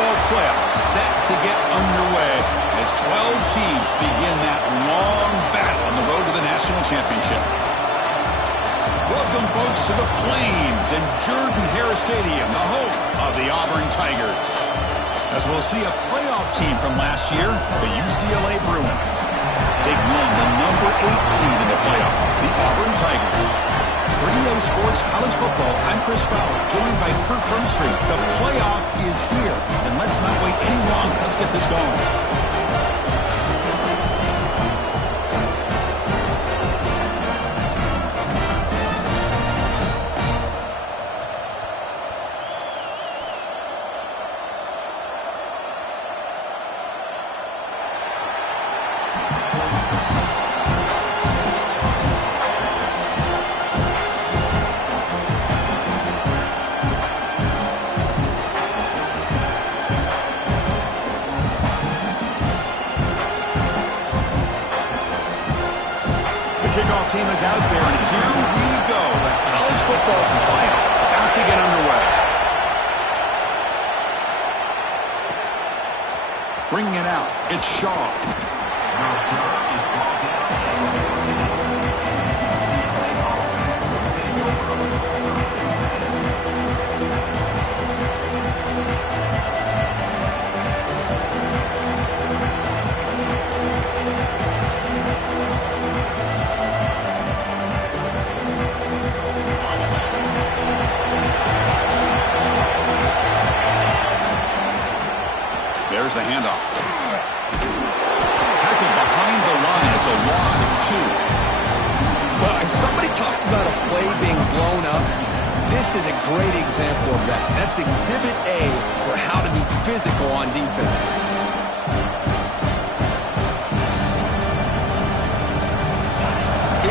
football playoffs set to get underway as 12 teams begin that long battle on the road to the national championship. Welcome, folks, to the Plains and Jordan-Hare Stadium, the home of the Auburn Tigers. As we'll see a playoff team from last year, the UCLA Bruins, take on the number 8 seed in the playoff, the Auburn Tigers. For EA Sports College Football, I'm Chris Fowler, joined by Kirk Hermstreet. The playoff is here, and let's not wait any longer. Let's get this going. Kickoff team is out there, and here we go. The college football playoff about to get underway. Bringing it out, it's Shaw. There's the handoff. Tackled behind the line. It's a loss of 2. Well, if somebody talks about a play being blown up, this is a great example of that. That's exhibit A for how to be physical on defense.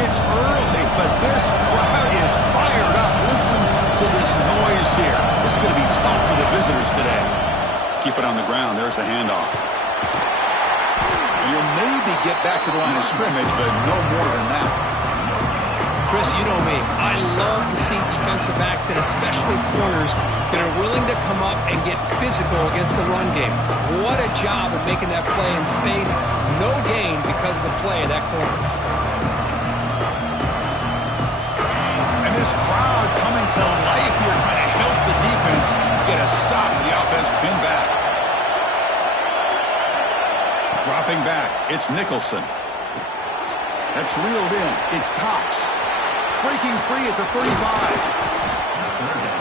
It's early, but this crowd is fired up. Listen to this noise here. It's going to be tough for the visitors today. Keep it on the ground. There's the handoff. You'll maybe get back to the line of scrimmage, but no more than that. Chris, you know me. I love to see defensive backs, and especially corners, that are willing to come up and get physical against the run game. What a job of making that play in space. No gain because of the play of that corner. And this crowd coming to life here, trying to help the defense get a stop. The offense pinned back. Dropping back, it's Nicholson. That's reeled in. It's Cox. Breaking free at the 35.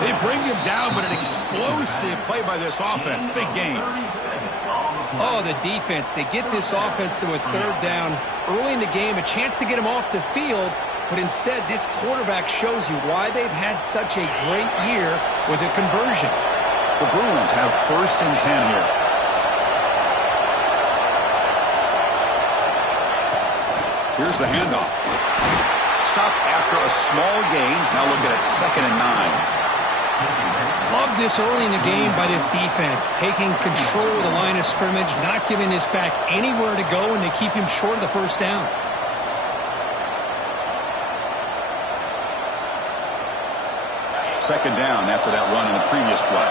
They bring him down, but an explosive play by this offense. Big game. Oh, the defense. They get this offense to a 3rd down early in the game, a chance to get him off the field. But instead, this quarterback shows you why they've had such a great year with a conversion. The Bruins have 1st and 10 here. Here's the handoff. Stop after a small gain. Now look at it, 2nd and 9. Love this early in the game by this defense, taking control of the line of scrimmage, not giving this back anywhere to go, and they keep him short of the 1st down. Second down after that run in the previous play.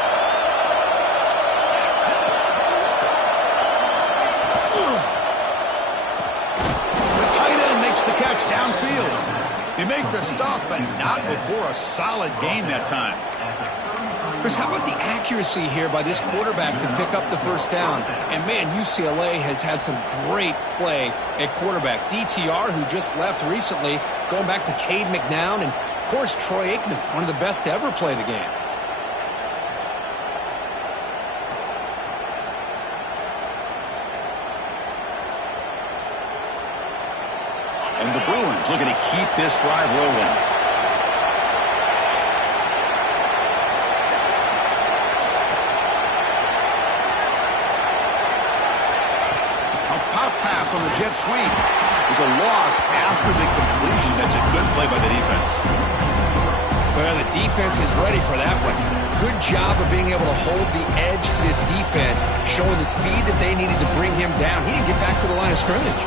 The tight end makes the catch downfield. They make the stop, but not before a solid gain that time. Chris, how about the accuracy here by this quarterback to pick up the 1st down? And, man, UCLA has had some great play at quarterback. DTR, who just left recently, going back to Cade McNown, and, of course, Troy Aikman, one of the best to ever play the game. And the Bruins looking to keep this drive rolling. Pass on the jet sweep. There's a loss after the completion. That's a good play by the defense. Well, the defense is ready for that one. Good job of being able to hold the edge to this defense, showing the speed that they needed to bring him down. He didn't get back to the line of scrimmage.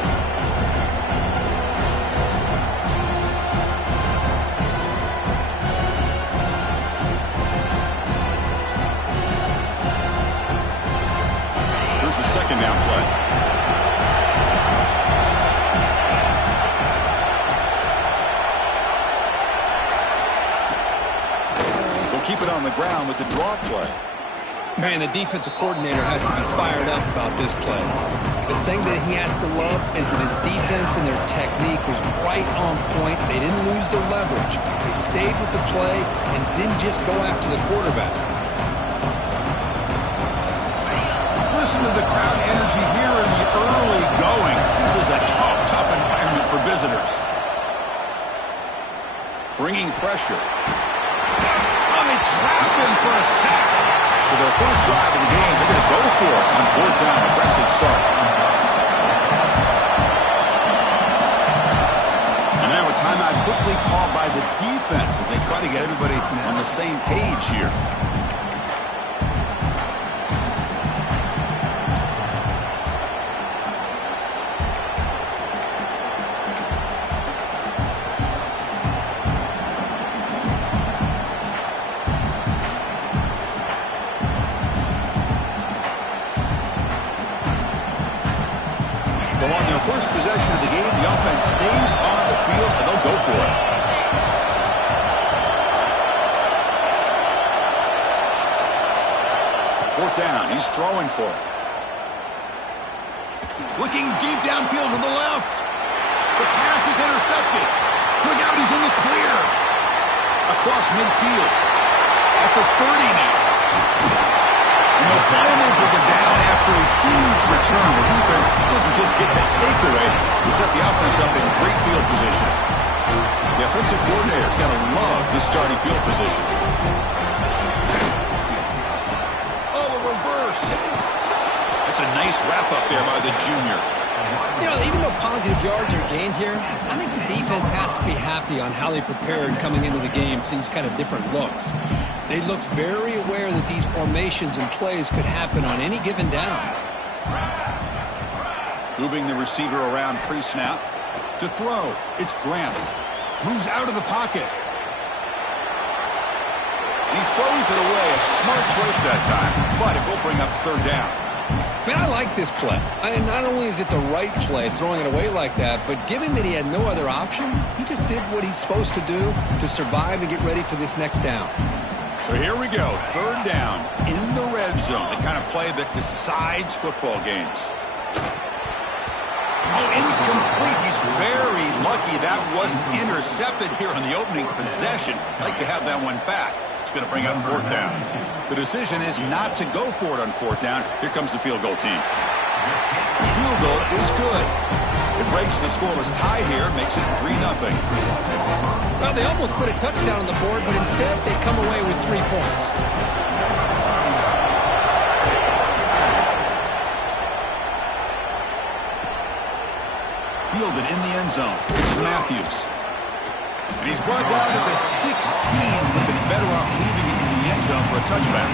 on the ground with the draw play. Man, the defensive coordinator has to be fired up about this play. The thing that he has to love is that his defense and their technique was right on point. They didn't lose their leverage. They stayed with the play and didn't just go after the quarterback. Listen to the crowd energy here in the early going. This is a tough environment for visitors. Bringing pressure. Oh, they trap him for a sack. So their first drive of the game, they're going to go for it on 4th down. Aggressive start. And now a timeout quickly called by the defense as they try to get everybody on the same page here. So on their first possession of the game, the offense stays on the field, and they'll go for it. Fourth down, he's throwing for it. Looking deep downfield to the left. The pass is intercepted. Look out, he's in the clear. Across midfield. At the 30 now. And they'll finally bring him down after a huge return. The defense doesn't just get that takeaway. They set the offense up in great field position. The offensive coordinator's got to love this starting field position. Oh, a reverse. That's a nice wrap-up there by the junior. You know, even though positive yards are gained here, I think the defense has to be happy on how they prepared coming into the game for these kind of different looks. They looked very aware that these formations and plays could happen on any given down. Moving the receiver around pre-snap. To throw, it's Grant. Moves out of the pocket. And he throws it away. A smart choice that time, but it will bring up 3rd down. Man, I like this play. Not only is it the right play, throwing it away like that, but given that he had no other option, he just did what he's supposed to do to survive and get ready for this next down. So here we go, 3rd down in the red zone, the kind of play that decides football games. Oh, incomplete. He's very lucky that wasn't intercepted here on the opening possession. Like to have that one back. It's going to bring up 4th down. The decision is not to go for it on 4th down. Here comes the field goal team. The field goal is good. It breaks the scoreless tie here, makes it 3-0. Well, they almost put a touchdown on the board, but instead they come away with 3 points. Fielded in the end zone. It's Matthews. And he's brought down at the 16, but been better off leaving it in the end zone for a touchback.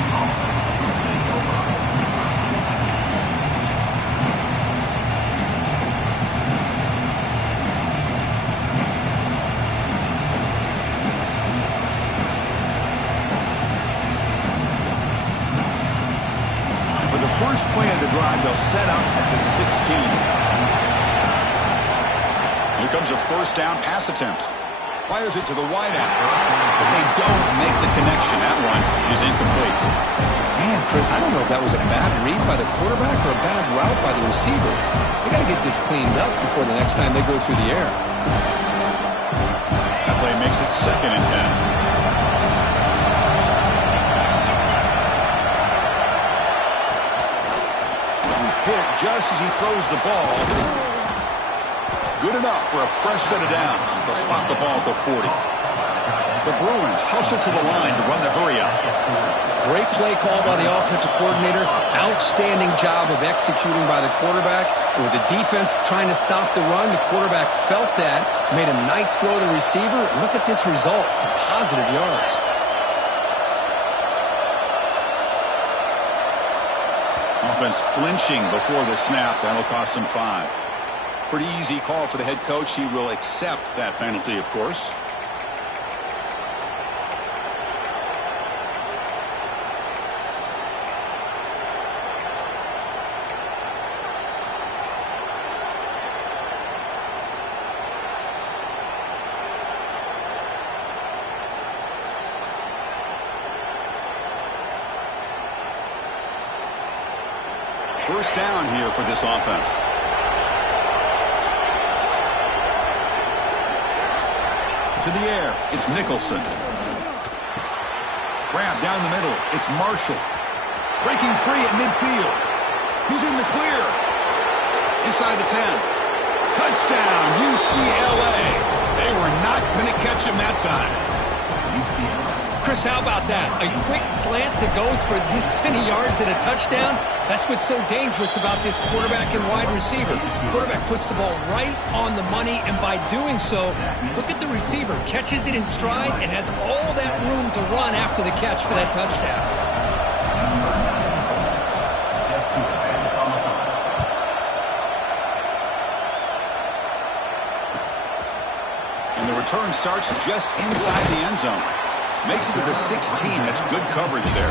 For the first play of the drive, they'll set up at the 16. Here comes a 1st down pass attempt. Fires it to the wideout, but they don't make the connection. That one is incomplete. Man, Chris, I don't know if that was a bad read by the quarterback or a bad route by the receiver. They got to get this cleaned up before the next time they go through the air. That play makes it 2nd and 10. Hit just as he throws the ball. Good enough for a fresh set of downs. They'll spot the ball at the 40. The Bruins hustle to the line to run the hurry up. Great play call by the offensive coordinator. Outstanding job of executing by the quarterback. With the defense trying to stop the run, the quarterback felt that, made a nice throw to the receiver. Look at this result. Some positive yards. Offense flinching before the snap. That'll cost him 5. Pretty easy call for the head coach. He will accept that penalty, of course. First down here for this offense. To the air, it's Nicholson. Grab down the middle, it's Marshall. Breaking free at midfield. He's in the clear. Inside the 10. Touchdown, UCLA. They were not going to catch him that time. Chris, how about that? A quick slant that goes for this many yards and a touchdown. That's what's so dangerous about this quarterback and wide receiver. Quarterback puts the ball right on the money, and by doing so, look at the receiver. Catches it in stride and has all that room to run after the catch for that touchdown. And the return starts just inside the end zone. Makes it to the 16. That's good coverage there.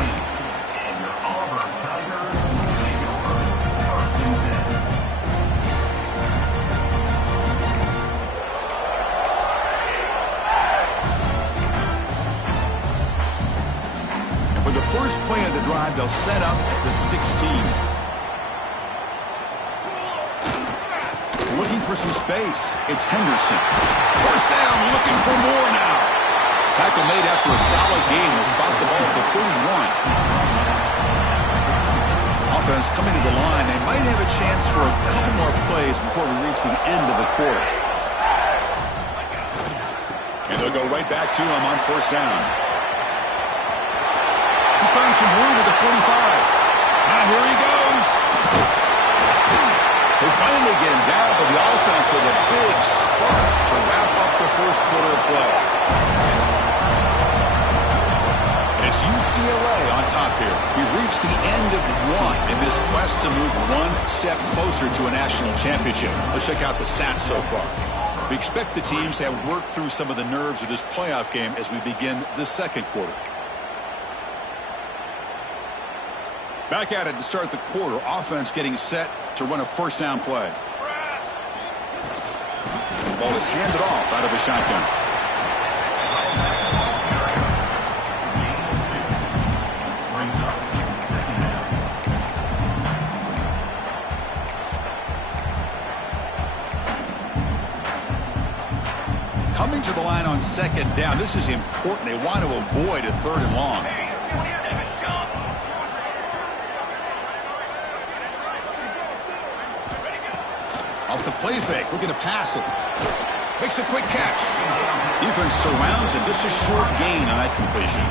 And for the first play of the drive, they'll set up at the 16. Looking for some space. It's Henderson. First down, looking for more now. Tackle made after a solid gain. Will spot the ball for 31. Offense coming to the line. They might have a chance for a couple more plays before we reach the end of the quarter. And they'll go right back to him on first down. He's found some room at the 45. Now here he goes. They finally get him down, but the offense with a big spark to wrap up the first quarter of play. It's UCLA on top here. We've reached the end of one in this quest to move one step closer to a national championship. Let's check out the stats so far. We expect the teams to have worked through some of the nerves of this playoff game as we begin the second quarter. Back at it to start the quarter. Offense getting set to run a first down play. The ball is handed off out of the shotgun. Coming to the line on second down. This is important. They want to avoid a third and long. Off the play fake, looking to pass it. Makes a quick catch. Defense surrounds him. Just a short gain on that completion.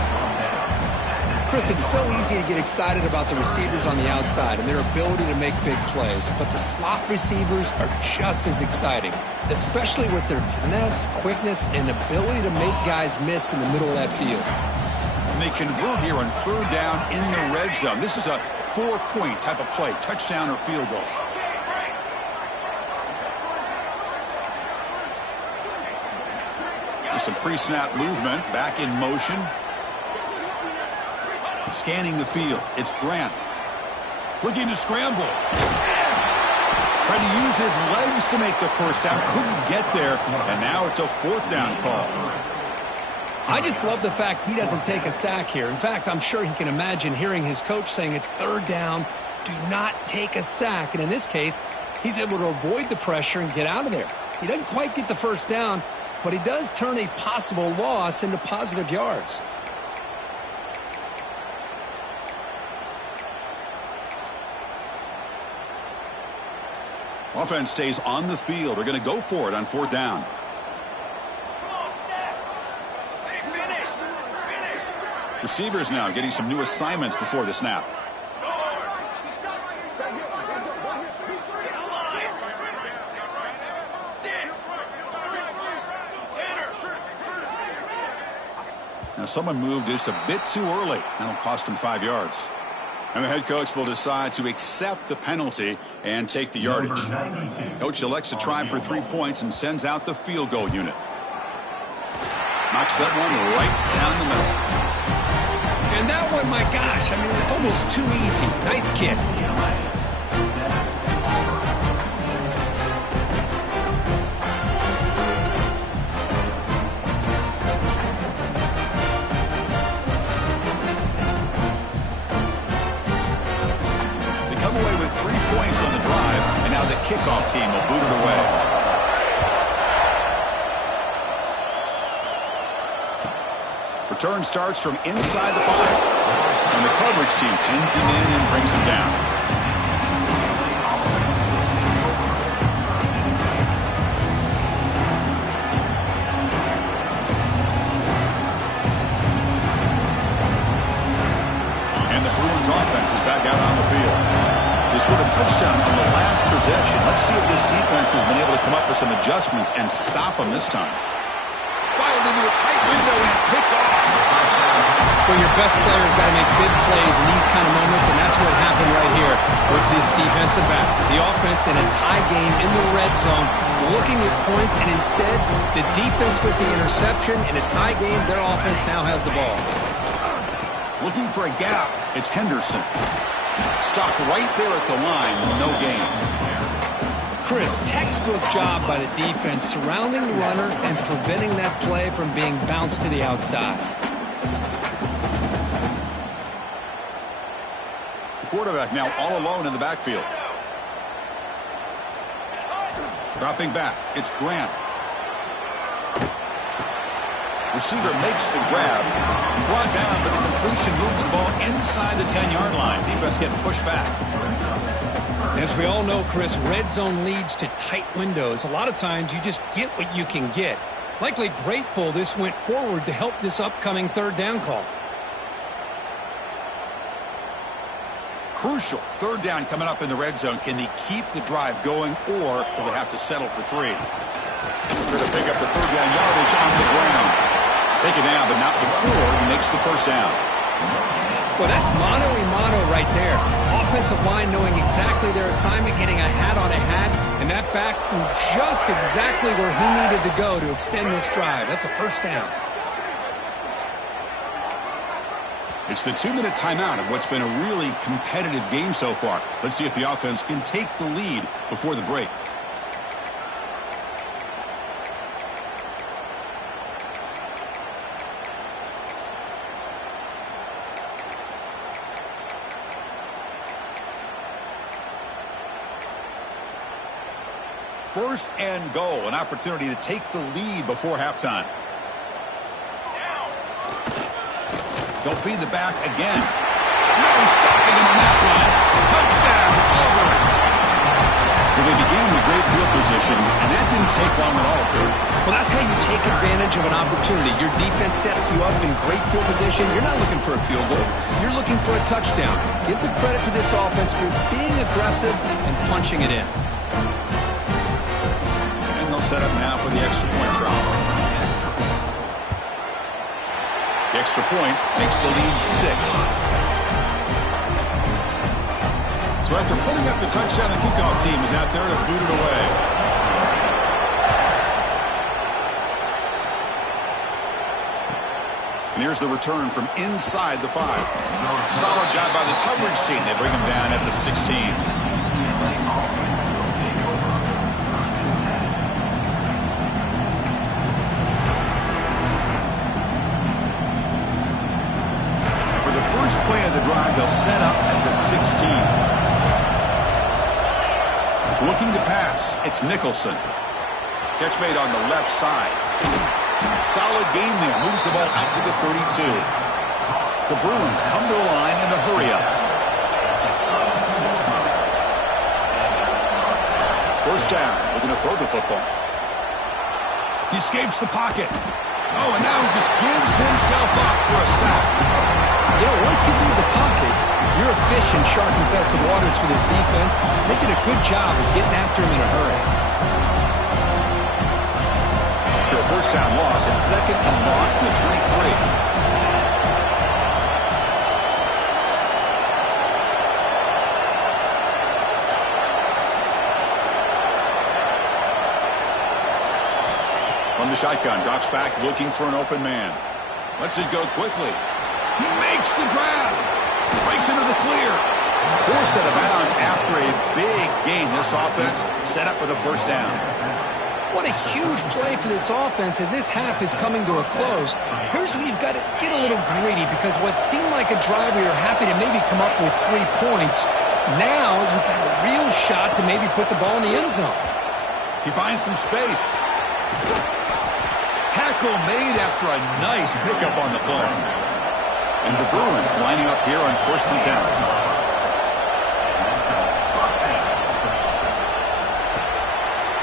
Chris, it's so easy to get excited about the receivers on the outside and their ability to make big plays, but the slot receivers are just as exciting, especially with their finesse, quickness, and ability to make guys miss in the middle of that field. And they convert here on third down in the red zone. This is a 4-point type of play, touchdown or field goal. There's some pre-snap movement, back in motion. Scanning the field. It's Brandt. Looking to scramble. Tried to use his legs to make the first down. Couldn't get there. And now it's a fourth down call. I just love the fact he doesn't take a sack here. In fact, I'm sure he can imagine hearing his coach saying it's third down. Do not take a sack. And in this case, he's able to avoid the pressure and get out of there. He doesn't quite get the first down, but he does turn a possible loss into positive yards. Offense stays on the field. They're going to go for it on fourth down. Receivers now getting some new assignments before the snap. Now someone moved just a bit too early. That'll cost him 5 yards. And the head coach will decide to accept the penalty and take the yardage. Coach elects to try for 3 points and sends out the field goal unit. Knocks that one right down the middle. And that one, my gosh, I mean, it's almost too easy. Nice kick. They come away with 3 Return starts from inside the 5. And the coverage team pins him in and brings him down. And the Bruins offense is back out on the field. They scored a touchdown on the last possession. Let's see if this defense has been able to come up with some adjustments and stop them this time. Fired into a tight window and picked off. Well, your best player's got to make big plays in these kind of moments, and that's what happened right here with this defensive back. The offense in a tie game in the red zone, looking at points, and instead, the defense with the interception. In a tie game, their offense now has the ball. Looking for a gap. It's Henderson. Stopped right there at the line, no gain. Chris, textbook job by the defense surrounding the runner and preventing that play from being bounced to the outside. The quarterback now all alone in the backfield. Dropping back, it's Grant. Receiver makes the grab. Brought down, but the completion moves the ball inside the 10-yard line. Defense getting pushed back. As we all know, Chris, red zone leads to tight windows. A lot of times you just get what you can get. Likely grateful this went forward to help this upcoming third down call. Crucial. Third down coming up in the red zone. Can they keep the drive going, or will they have to settle for 3? Try to pick up the third down yardage on the ground. Take it down, but not before he makes the first down. Well, that's mano-a-mano right there. Offensive line knowing exactly their assignment, getting a hat on a hat, and that back threw just exactly where he needed to go to extend this drive. That's a first down. It's the 2-minute timeout of what's been a really competitive game so far. Let's see if the offense can take the lead before the break. First and goal, an opportunity to take the lead before halftime. They'll feed the back again. Now he's stopping him on that line. Touchdown! Over. Well, they began with great field position, and that didn't take long at all, Kurt. Well, that's how you take advantage of an opportunity. Your defense sets you up in great field position. You're not looking for a field goal. You're looking for a touchdown. Give the credit to this offense for being aggressive and punching it in. Set up now for the extra point drop. The extra point makes the lead 6. So after putting up the touchdown, the kickoff team is out there to boot it away. And here's the return from inside the 5. Solid job by the coverage team. They bring him down at the 16. First play of the drive, they'll set up at the 16. Looking to pass, it's Nicholson. Catch made on the left side. Solid gain there, moves the ball out to the 32. The Bruins come to a line in a hurry up. First down, looking to throw the football. He escapes the pocket. Oh, and now he just gives himself up for a sack. You know, once you leave the pocket, you're a fish in shark-infested waters for this defense. They did a good job of getting after him in a hurry. After a first down loss, it's second and long to 23. From the shotgun, drops back looking for an open man. Lets it go quickly. He makes the grab. Breaks into the clear. Forced out of bounds after a big gain. This offense set up with a first down. What a huge play for this offense as this half is coming to a close. Here's where you've got to get a little greedy because what seemed like a drive where you're happy to maybe come up with 3 points, now you've got a real shot to maybe put the ball in the end zone. He finds some space. tackle made after a nice pickup on the play. And the Bruins lining up here on 1st and 10.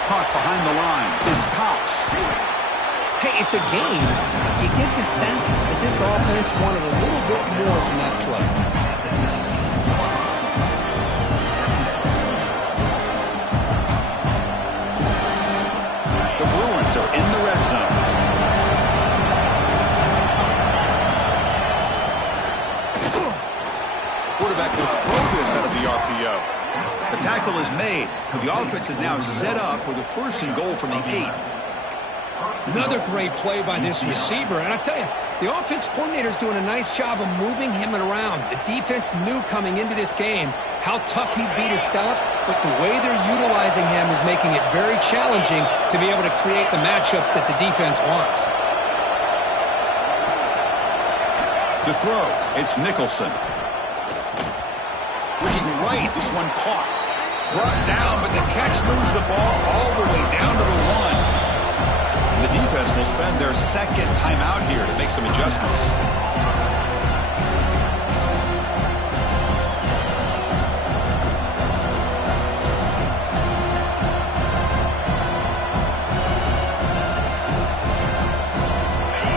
Caught behind the line. It's Cox. Hey, it's a game. You get the sense that this offense wanted a little bit more from that play. The Bruins are in the red zone. Quarterback will throw this out of the RPO. The tackle is made, but the offense is now set up with a 1st and goal from the 8. Another great play by this receiver. And I tell you, the offense coordinator is doing a nice job of moving him around. The defense knew coming into this game how tough he'd be to stop, but the way they're utilizing him is making it very challenging to be able to create the matchups that the defense wants. To throw, it's Nicholson. Looking right, this one caught. Brought down, but the catch moves the ball all the way down to the 1. The defense will spend their 2nd timeout here to make some adjustments.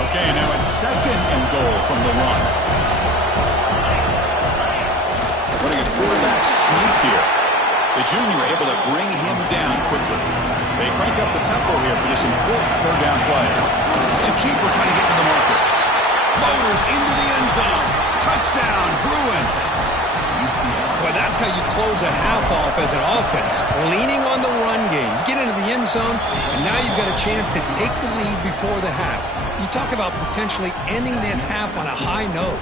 Okay, now it's 2nd and goal from the 1. Running a quarterback sneak here. The junior able to bring him down quickly. They crank up the tempo here for this important 3rd down play. It's a keeper trying to get to the marker. Motors into the end zone. Touchdown, Bruins. Well, that's how you close a half off as an offense. Leaning on the run game. You get into the end zone, and now you've got a chance to take the lead before the half. You talk about potentially ending this half on a high note.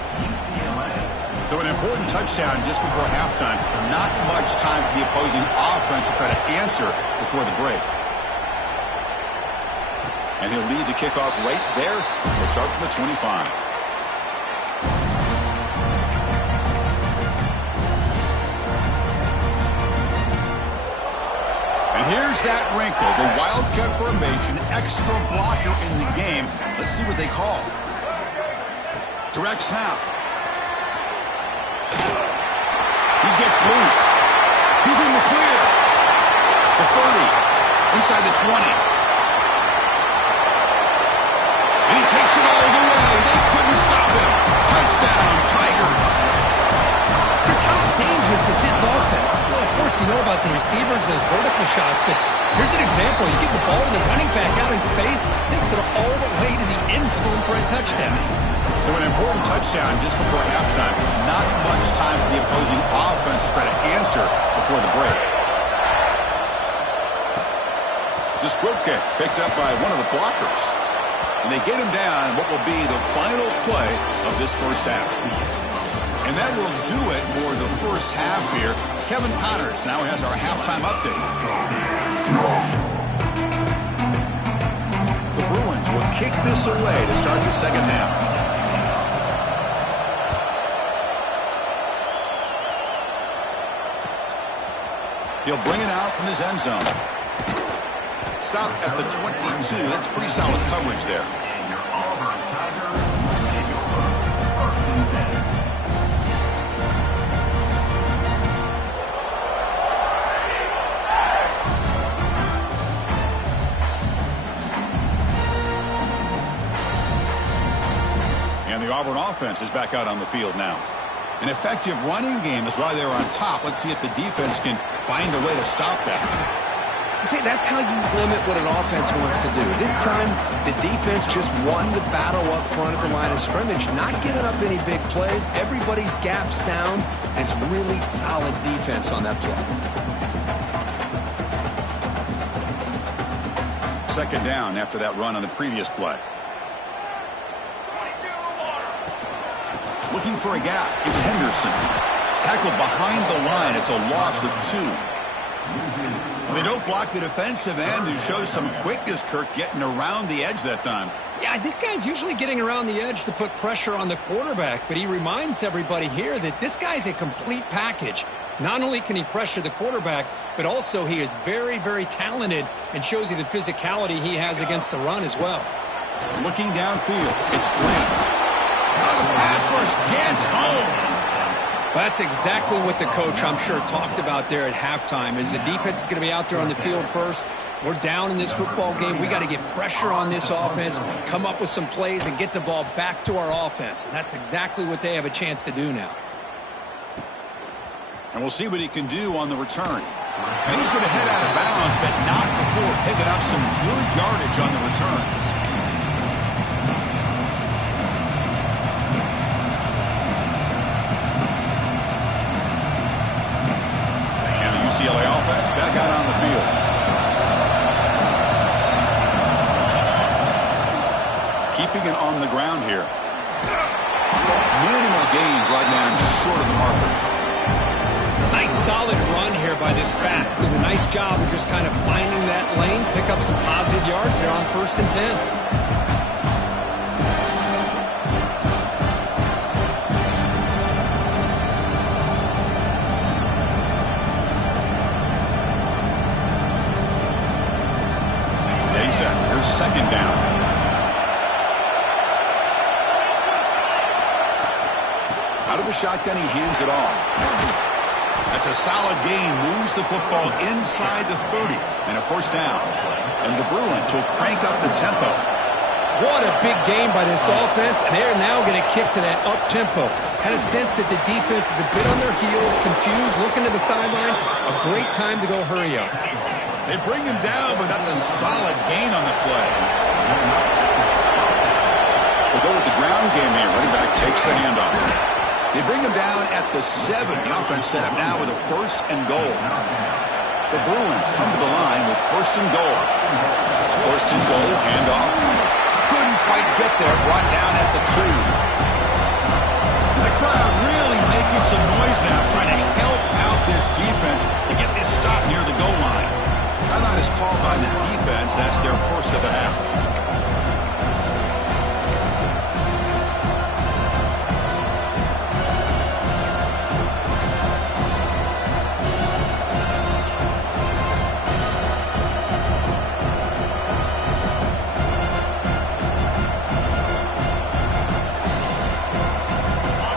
So an important touchdown just before halftime. Not much time for the opposing offense to try to answer before the break. And he'll lead the kickoff right there. We'll start from the 25. And here's that wrinkle. The Wildcat formation, extra blocker in the game. Let's see what they call. Direct snap. He gets loose. He's in the clear. The 30. Inside the 20. And he takes it all the way. They couldn't stop him. Touchdown, Tigers. Chris, how dangerous is this offense? Well, of course, you know about the receivers, those vertical shots, but here's an example. You give the ball to the running back out in space, takes it all the way to the end zone for a touchdown. So an important touchdown just before halftime. Not much time for the opposing offense to try to answer before the break. It's a squib kick picked up by one of the blockers. And they get him down what will be the final play of this 1st half. And that will do it for the 1st half here. Kevin Connors now has our halftime update. The Bruins will kick this away to start the 2nd half. He'll bring it out from his end zone. Stop at the 22. That's pretty solid coverage there. And the Auburn offense is back out on the field now. An effective running game is why they're on top. Let's see if the defense can find a way to stop that. See, that's how you limit what an offense wants to do. This time, the defense just won the battle up front at the line of scrimmage, not giving up any big plays. Everybody's gap sound, and it's really solid defense on that play. 2nd down after that run on the previous play. Looking for a gap. It's Henderson. Tackled behind the line. It's a loss of 2. Well, they don't block the defensive end, who shows some quickness, Kirk, getting around the edge that time. Yeah, this guy's usually getting around the edge to put pressure on the quarterback, but he reminds everybody here that this guy's a complete package. Not only can he pressure the quarterback, but also he is very, very talented and shows you the physicality he has against the run as well. Looking downfield, it's Bland. Oh, the pass rush gets home. That's exactly what the coach, I'm sure, talked about there at halftime, is the defense is going to be out there on the field first. We're down in this football game. We got to get pressure on this offense, come up with some plays, and get the ball back to our offense. And that's exactly what they have a chance to do now. And we'll see what he can do on the return. And he's going to head out of bounds, but not before picking up some good yardage on the return. UCLA offense back out on the field. Keeping it on the ground here. Minimal gain right now short of the marker. Nice solid run here by this back. Did a nice job of just kind of finding that lane, pick up some positive yards there on 1st and 10. Here's 2nd down. Out of the shotgun, he hands it off. That's a solid gain. Moves the football inside the 30 and a 1st down. And the Bruins will crank up the tempo. What a big game by this offense, and they're now going to kick to that up-tempo. Kind of sense that the defense is a bit on their heels, confused, looking to the sidelines. A great time to go hurry up. They bring him down, but that's a solid gain on the play. We'll go with the ground game here. Running back takes the handoff. They bring him down at the 7. The offense set up now with a 1st and goal. The Bruins come to the line with 1st and goal. 1st and goal, handoff. Couldn't quite get there, brought down at the 2. The crowd really making some noise now, trying to help out this defense to get this stop near the goal line. Timeout is called by the defense. That's their 1st of the half.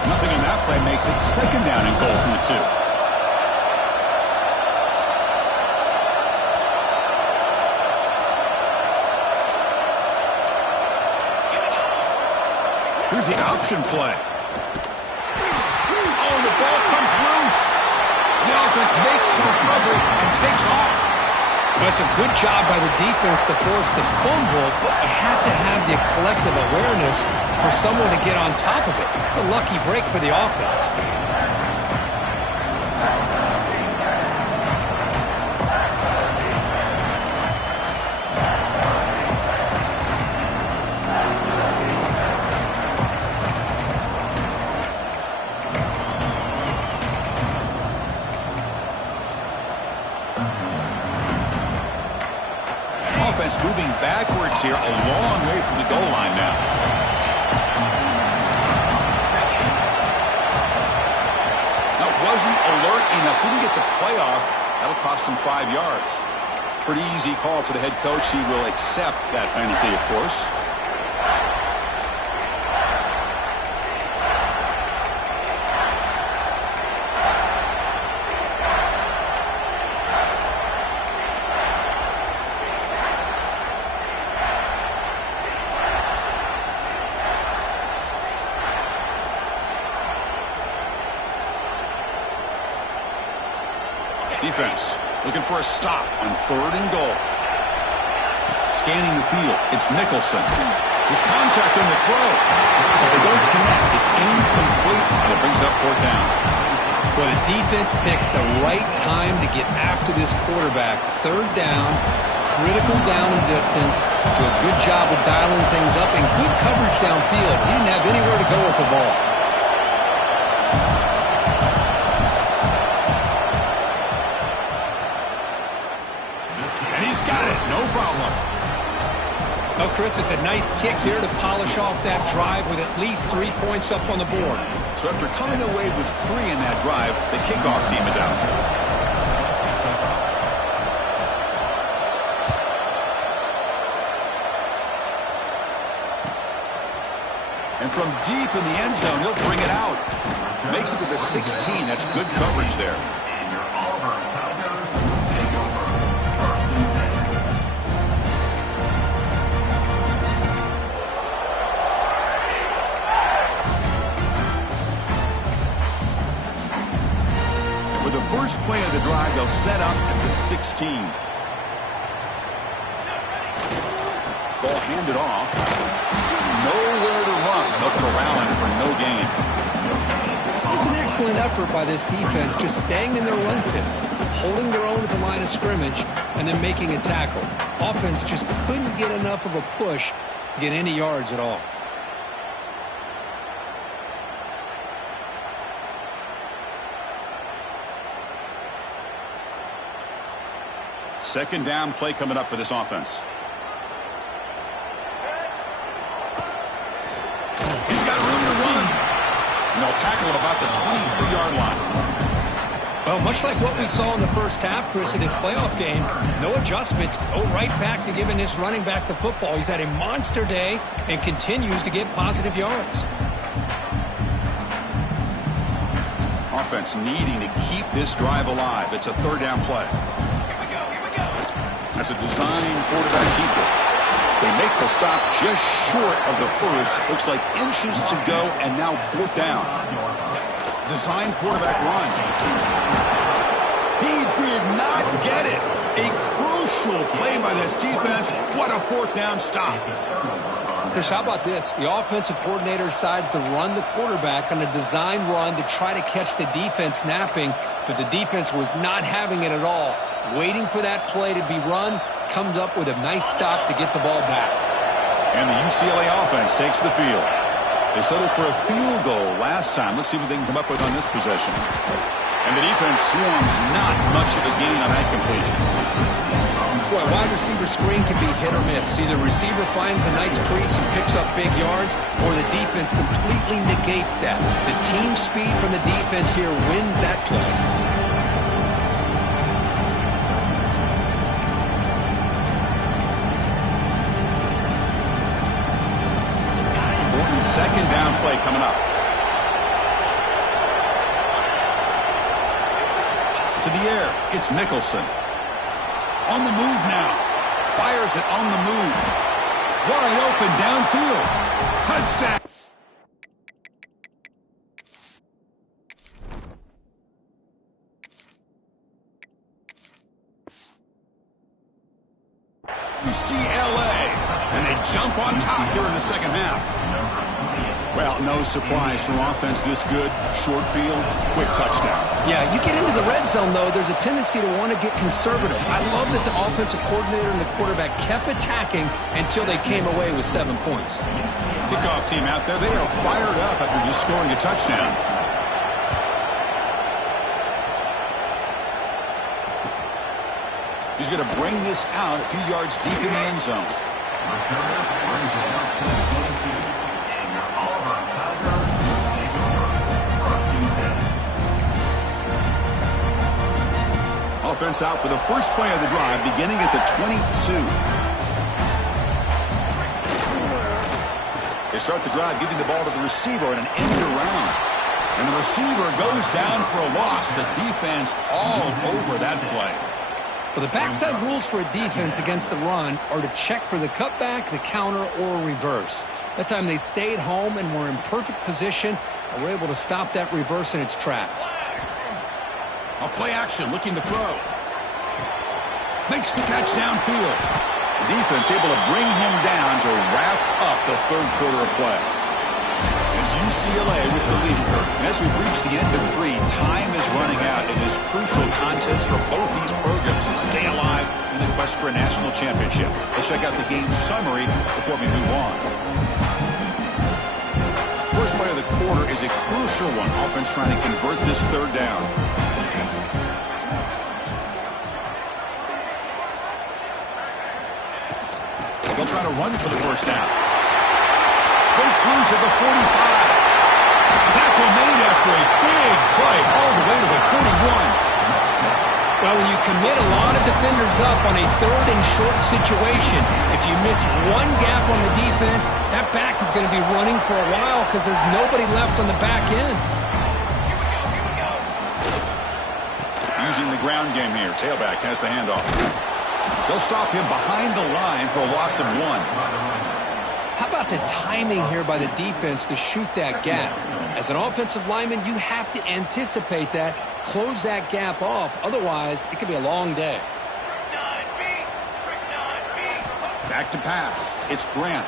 Nothing on that play makes it 2nd down and goal from the 2. Here's the option play. Oh, the ball comes loose. The offense makes a recovery and takes off. That's a good job by the defense to force the fumble, but you have to have the collective awareness for someone to get on top of it. It's a lucky break for the offense. Offense moving backwards here, a long way from the goal line now. That wasn't alert enough, didn't get the play off. That'll cost him 5 yards. Pretty easy call for the head coach. He will accept that penalty, of course. Defense looking for a stop on 3rd and goal. Scanning the field, it's Nicholson. There's contact on the throw, but they don't connect. It's incomplete, and it brings up 4th down. Well, the defense picks the right time to get after this quarterback. 3rd down, critical down and distance. Do a good job of dialing things up, and good coverage downfield. He didn't have anywhere to go with the ball. Oh, Chris, it's a nice kick here to polish off that drive with at least 3 points up on the board. So after coming away with 3 in that drive, the kickoff team is out. And from deep in the end zone, he'll bring it out. Makes it to the 16. That's good coverage there. And for the first play of the drive, they'll set up at the 16. Ball handed off. Nowhere to run. They'll corral him for no gain. It was an excellent effort by this defense, just staying in their run fits, holding their own at the line of scrimmage, and then making a tackle. Offense just couldn't get enough of a push to get any yards at all. Second down play coming up for this offense. He's got room to run. And they'll tackle at about the 23-yard line. Well, much like what we saw in the first half, Chris, in his playoff game, no adjustments, go right back to giving this running back the football. He's had a monster day and continues to get positive yards. Offense needing to keep this drive alive. It's a third down play. Here we go. That's a design quarterback keeper. They make the stop just short of the first. Looks like inches to go, and now fourth down. Design quarterback run. He did not get it. A crucial play by this defense. What a fourth down stop. Chris, how about this? The offensive coordinator decides to run the quarterback on a design run to try to catch the defense napping, but the defense was not having it at all. Waiting for that play to be run, comes up with a nice stop to get the ball back. And the UCLA offense takes the field. They settled for a field goal last time. Let's see what they can come up with on this possession. And the defense swarms not much of a gain on that completion. Boy, wide receiver screen can be hit or miss. Either receiver finds a nice crease and picks up big yards, or the defense completely negates that. The team speed from the defense here wins that play. Second down play coming up. To the air, it's Mickelson. On the move now. Fires it on the move. Wide open downfield. Touchdown. UCLA. And they jump on top here in the second half. Well, no surprise from offense this good. Short field, quick touchdown. Yeah, you get into the red zone, though, there's a tendency to want to get conservative. I love that the offensive coordinator and the quarterback kept attacking until they came away with 7 points. Kickoff team out there, they are fired up after just scoring a touchdown. He's going to bring this out a few yards deep in the end zone. Offense out for the first play of the drive, beginning at the 22. They start the drive giving the ball to the receiver and an end around. And the receiver goes down for a loss. The defense all over that play. Well, the backside rules for a defense against the run are to check for the cutback, the counter, or reverse. That time they stayed home and were in perfect position and were able to stop that reverse in its track. A play action, looking to throw. Makes the catch downfield. The defense able to bring him down to wrap up the third quarter of play. It's UCLA with the lead. And as we reach the end of 3, time is running out in this crucial contest for both these programs to stay alive in the quest for a national championship. Let's check out the game summary before we move on. First play of the quarter is a crucial one. Offense trying to convert this third down. They'll try to run for the first down. Breaks loose at the 45. Tackle made after a big play all the way to the 41. Well, when you commit a lot of defenders up on a third and short situation, if you miss one gap on the defense, that back is going to be running for a while because there's nobody left on the back end. Using the ground game here. Tailback has the handoff. They'll stop him behind the line for a loss of 1. How about the timing here by the defense to shoot that gap? As an offensive lineman, you have to anticipate that, close that gap off. Otherwise, it could be a long day. Back to pass. It's Grant.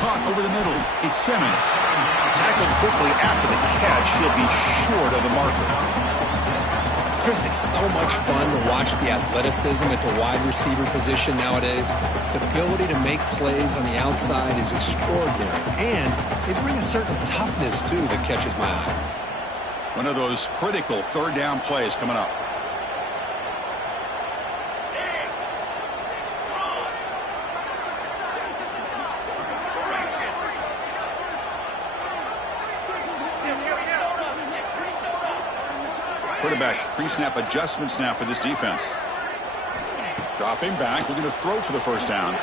Caught over the middle. It's Simmons. Tackled quickly after the catch. He'll be short of the marker. Chris, it's so much fun to watch the athleticism at the wide receiver position nowadays. The ability to make plays on the outside is extraordinary. And they bring a certain toughness, too, that catches my eye. One of those critical third down plays coming up. Quarterback pre-snap adjustments now for this defense. Dropping back, looking to throw for the first down.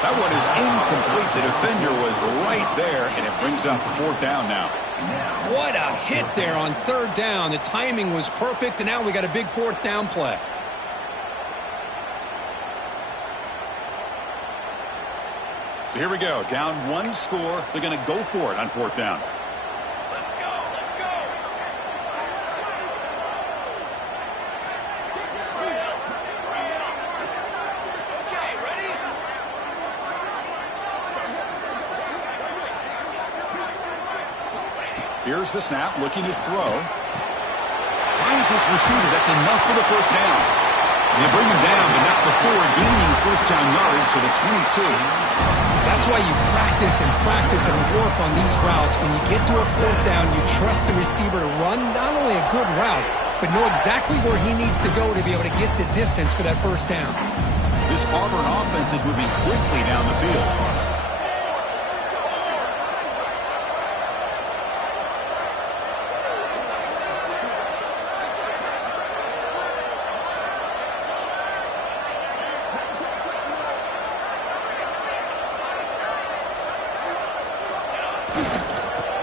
That one is incomplete. The defender was right there, and it brings up 4th down now. What a hit there on 3rd down. The timing was perfect, and now we got a big 4th down play. So here we go. Down 1 score. They're going to go for it on 4th down. Here's the snap, looking to throw. Finds his receiver. That's enough for the first down. They bring him down, but not before gaining first down yards to the 22. That's why you practice and work on these routes. When you get to a 4th down, you trust the receiver to run not only a good route, but know exactly where he needs to go to be able to get the distance for that first down. This Auburn offense is moving quickly down the field.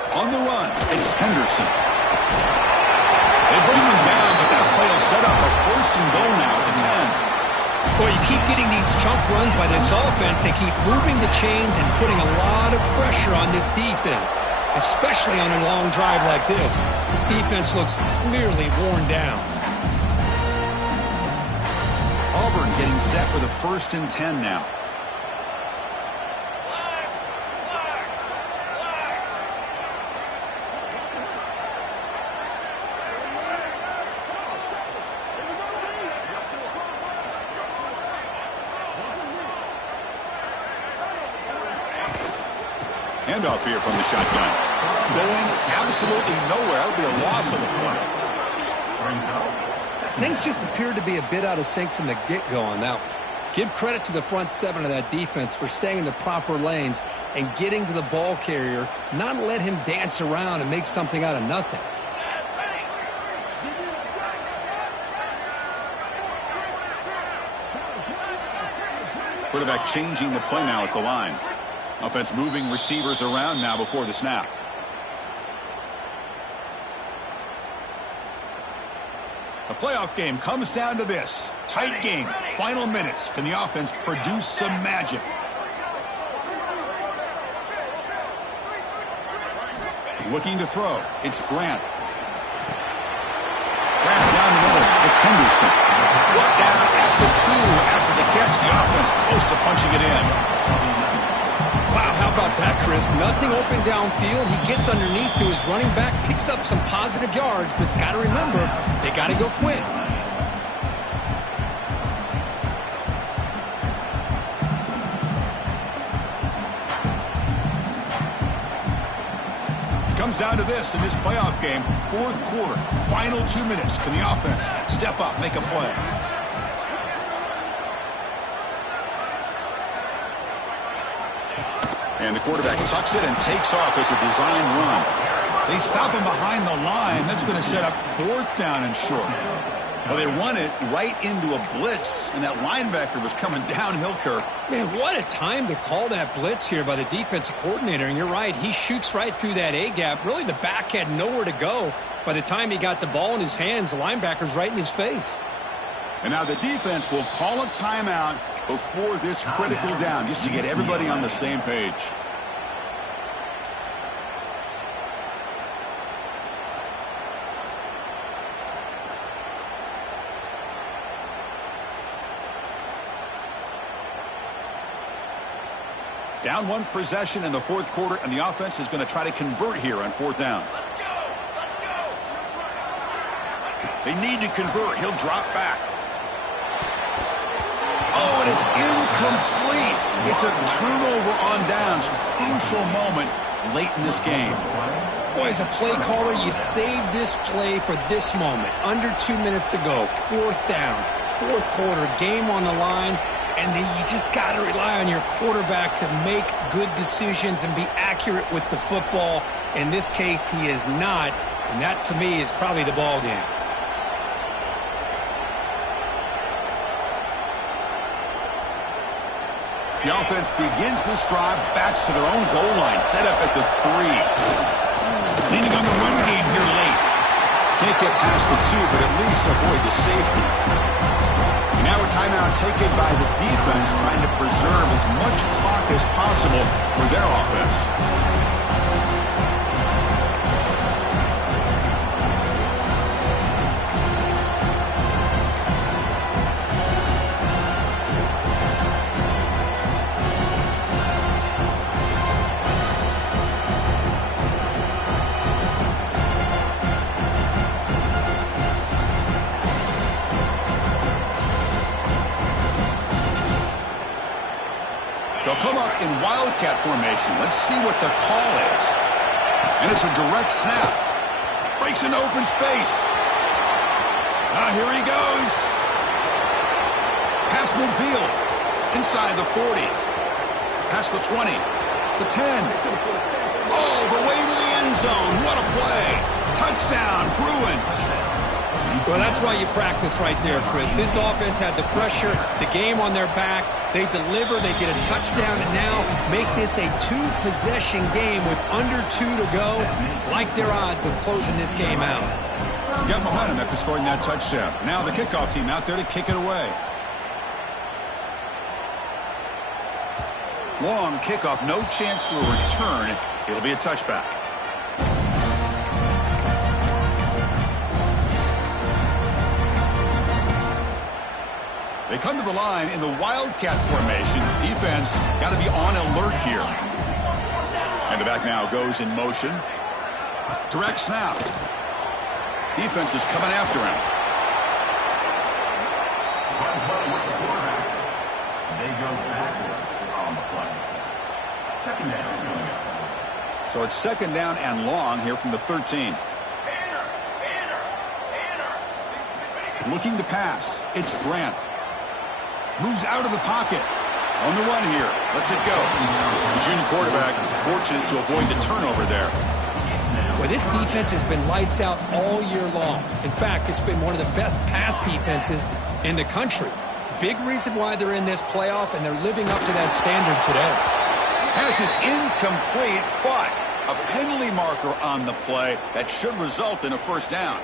On the run, it's Henderson. They bring him down, but that play will set up a 1st and goal now at the 10. Well, you keep getting these chunk runs by this offense. They keep moving the chains and putting a lot of pressure on this defense, especially on a long drive like this. This defense looks clearly worn down. Auburn getting set for the 1st and 10 now. Handoff here from the shotgun. Going absolutely nowhere. That'll be a loss of the play. Things just appeared to be a bit out of sync from the get-go on that one. Give credit to the front 7 of that defense for staying in the proper lanes and getting to the ball carrier, not let him dance around and make something out of nothing. Quarterback changing the play now at the line. Offense moving receivers around now before the snap. The playoff game comes down to this. Tight game. Final minutes. Can the offense produce some magic? Looking to throw. It's Grant. Grant down the middle. It's Henderson. Brought down at the 2 after the catch. The offense close to punching it in. Wow, how about that, Chris? Nothing open downfield. He gets underneath to his running back, picks up some positive yards, but it's got to remember, they got to go quick. Comes down to this in this playoff game. 4th quarter, final 2 minutes. Can the offense step up, make a play? And the quarterback tucks it and takes off as a design run. They stop him behind the line. That's going to set up 4th down and short. Well, they run it right into a blitz, and that linebacker was coming downhill, Kirk. Man, what a time to call that blitz here by the defensive coordinator. And you're right, he shoots right through that A-gap. Really, the back had nowhere to go. By the time he got the ball in his hands, the linebacker's right in his face. And now the defense will call a timeout before this critical down, just to get everybody on the same page. Down 1 possession in the 4th quarter, and the offense is going to try to convert here on 4th down. Let's go! Let's go! They need to convert. He'll drop back. Oh, and it's incomplete. It's a turnover on downs. Crucial moment late in this game. Boy, as a play caller, you save this play for this moment. Under 2 minutes to go. 4th down. 4th quarter. Game on the line. And then you just got to rely on your quarterback to make good decisions and be accurate with the football. In this case, he is not. And that, to me, is probably the ball game. The offense begins this drive, backs to their own goal line, set up at the 3. Leaning on the run game here late. Can't get past the 2, but at least avoid the safety. Now a timeout taken by the defense, trying to preserve as much clock as possible for their offense. They'll come up in wildcat formation. Let's see what the call is. And it's a direct snap. Breaks into open space. Now here he goes. Past midfield. Inside the 40. Past the 20. The 10. All the way to the end zone. What a play. Touchdown, Bruins. Well, that's why you practice right there, Chris. This offense had the pressure, the game on their back. They deliver, they get a touchdown, and now make this a 2-possession game with under 2 to go. Like their odds of closing this game out. You got momentum after scoring that touchdown. Now the kickoff team out there to kick it away. Long kickoff, no chance for a return. It'll be a touchback. They come to the line in the wildcat formation. Defense got to be on alert here. And the back now goes in motion. Direct snap. Defense is coming after him. They go backwards on the play. Second down. So it's 2nd down and long here from the 13. Looking to pass. It's Brandt. Moves out of the pocket. On the run here. Lets it go. The junior quarterback fortunate to avoid the turnover there. Well, this defense has been lights out all year long. In fact, it's been one of the best pass defenses in the country. Big reason why they're in this playoff, and they're living up to that standard today. Pass is incomplete, but a penalty marker on the play that should result in a 1st down.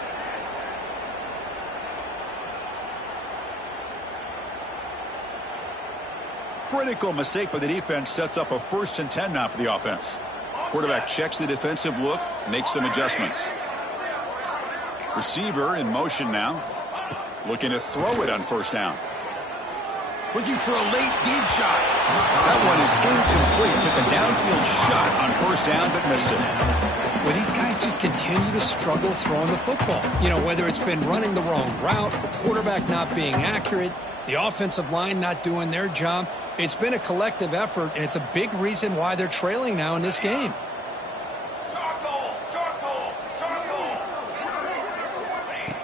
Critical mistake by the defense sets up a 1st and 10 now for the offense. Quarterback checks the defensive look, makes some adjustments. Receiver in motion now. Looking to throw it on 1st down. Looking for a late deep shot. That one is incomplete. Took a downfield shot on 1st down, but missed it. Well, these guys just continue to struggle throwing the football. You know, whether it's been running the wrong route, the quarterback not being accurate, the offensive line not doing their job. It's been a collective effort, and it's a big reason why they're trailing now in this game.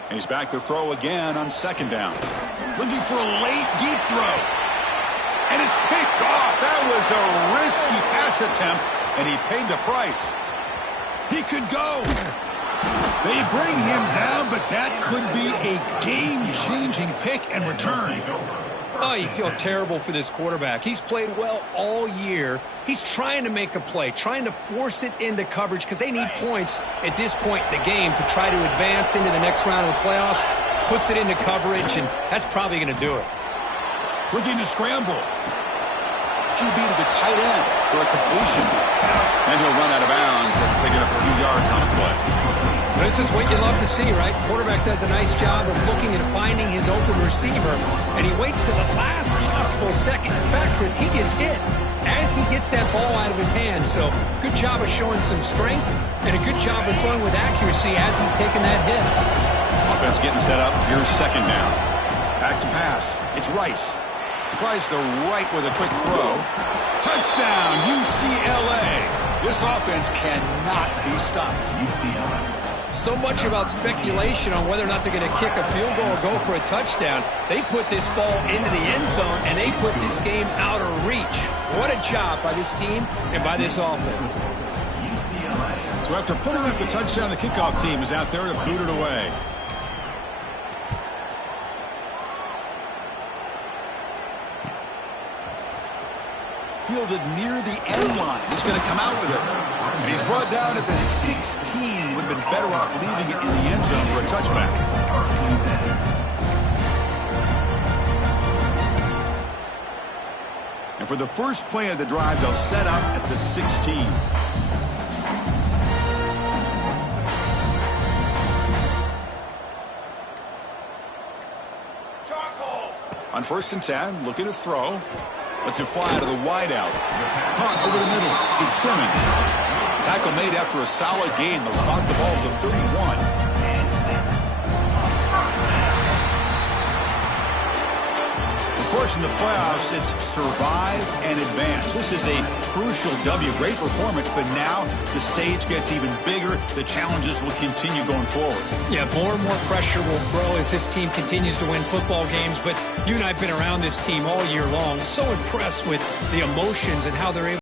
And he's back to throw again on 2nd down. Looking for a late deep throw. And it's picked off. That was a risky pass attempt, and he paid the price. He could go. They bring him down, but that could be a game-changing pick and return. Oh, you feel terrible for this quarterback. He's played well all year. He's trying to make a play, trying to force it into coverage because they need points at this point in the game to try to advance into the next round of the playoffs. Puts it into coverage, and that's probably going to do it. Looking to scramble. QB to the tight end for a completion. And he'll run out of bounds and pick it up a few yards on a play. This is what you love to see, right? Quarterback does a nice job of looking and finding his open receiver, and he waits to the last possible second. In fact, Chris, he gets hit as he gets that ball out of his hand. So good job of showing some strength and a good job of throwing with accuracy as he's taking that hit. Offense getting set up. Here's second down. Back to pass. It's Rice. Tries the right with a quick throw. Touchdown, UCLA. This offense cannot be stopped. So much about speculation on whether or not they're going to kick a field goal or go for a touchdown. They put this ball into the end zone, and they put this game out of reach. What a job by this team and by this offense. So after putting up a touchdown, the kickoff team is out there to boot it away. Fielded near the end line. He's going to come out with it. And he's brought down at the 16. Would have been better off leaving it in the end zone for a touchback. And for the first play of the drive, they'll set up at the 16. On 1st and 10, looking to throw. Lets it fly out of the wideout. Hunt over the middle. It's Simmons. Tackle made after a solid gain. They'll spot the ball to 31. Of course, in the playoffs, it's survive and advance. This is a crucial W. Great performance, but now the stage gets even bigger. The challenges will continue going forward. Yeah, more and more pressure will grow as this team continues to win football games. But you and I have been around this team all year long. So impressed with the emotions and how they're able